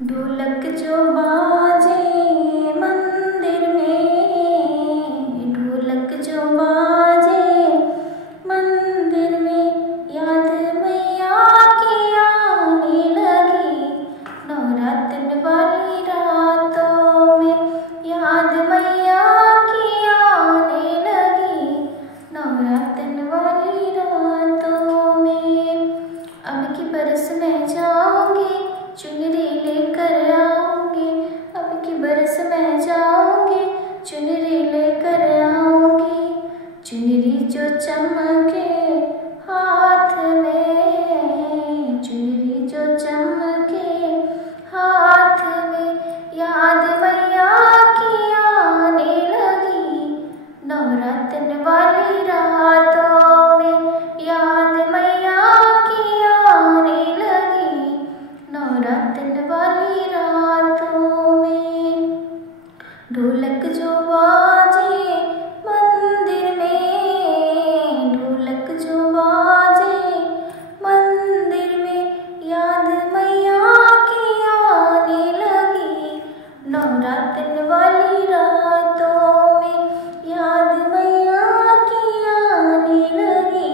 ढोलक जो बाजे मंदिर में, ढोलक जो बाजे मंदिर में, याद मैया की आने लगी नवरात्र वाली रातों में, याद मैया की आने लगी नवरात्र वाली रातों में। अब की बरस में जाऊंगी चुनरी लेकर आऊंगी, अब की बरस में जाऊंगी चुनरी लेकर आऊंगी, चुनरी जो चमके हाथ में, चुनरी जो चमके हाथ में, याद मैया की आने लगी नवरात्र वाली रातों में, याद मैया की आने लगी नवरात्र वाली रातों में। ढोलक जो बाजे मंदिर में, ढोलक जो बाजे मंदिर में, याद मैया की आने लगी नवरात्र वाली रातों में, याद मैया की आने लगी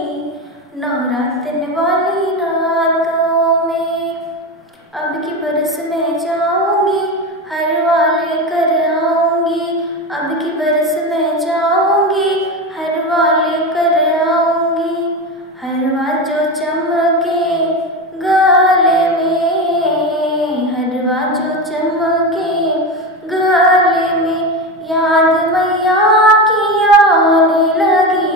नवरात्र वाली रातों में। अब की बरस में जाऊंगी हरवा लेकर आऊंगी, अब की बरस में जाऊंगी हरवा लेकर आऊंगी, हरवा जो चमके गले में, हरवा जो चमके गले में, याद मैया की आने लगी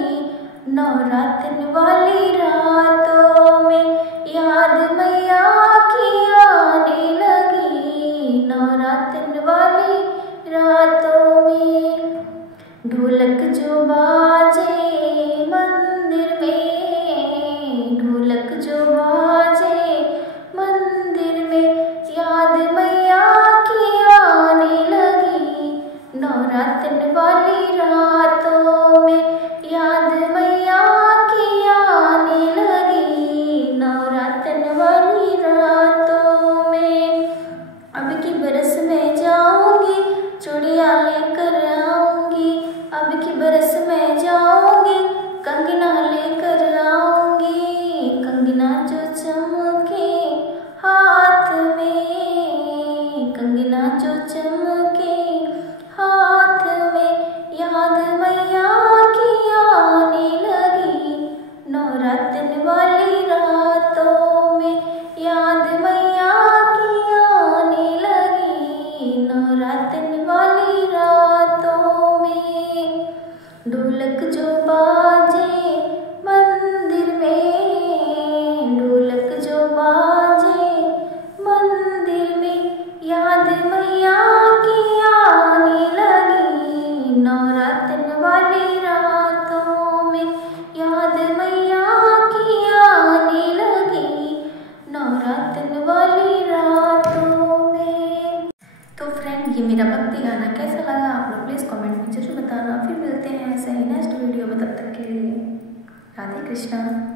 नवरात्र वाली रातों में, याद मैया की आने लगी नवरात्र वाली रातों में। ढोलक जो बाजे मंदिर में, ढोलक जो बाजे मंदिर में, याद मैया की आने लगी नवरात्र वाली रातों में, याद मैया की आने लगी नवरात्र वाली रातों में। अब की बरस में जाऊंगी चूड़ियाँ लेकर आऊंगी, अब की बरस में जाऊंगी कंगना लेकर आऊंगी, कंगना जो चमके हाथ में, कंगना जो चमके हाथ में, याद मैया की आने लगी नवरात्र वाली रातों में, याद मैया की आने लगी नवरात्र वाली रातों में। ढोलक जो बाजे मंदिर में, ढोलक जो बाजे मंदिर में, याद मैया की आने लगी नवरात्र वाली रातों में, याद मैया की आने लगी नवरात्र वाली रातों में। तो फ्रेंड, ये मेरा भक्ति गाना कैसा लगा आप लोग प्लीज़ कमेंट में जरूर बताना। फिर मिलते हैं ऐसे ही नेक्स्ट वीडियो में, तब तक के लिए राधे कृष्णा।